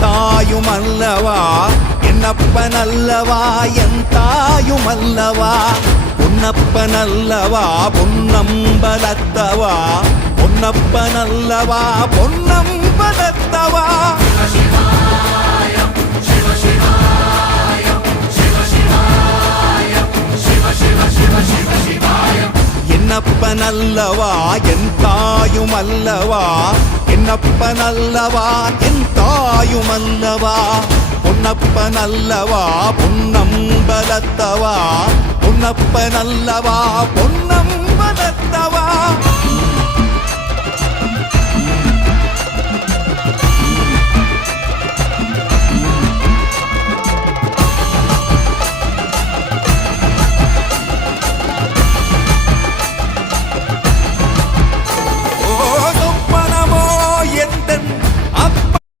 ಎಂತಾಯುಮಲ್ಲವಾ ಎನ್ನಪ್ಪನಲ್ಲವಾ ಎಂತಾಯುಮಲ್ಲವಾ பொன்னப்பனல்லவா பொன்னம்பலத்தவா பொன்னப்பனல்லவா பொன்னம்பலத்தவா என்னப்பனல்லவா எந்தாயுமல்லவா என்னப்பனல்லவா எந்தாயுமல்லவா பொன்னப்பனல்லவா பொன்னம்பலத்தவா பொன்னப்பனல்லவா பொன்னம்பலத்தவா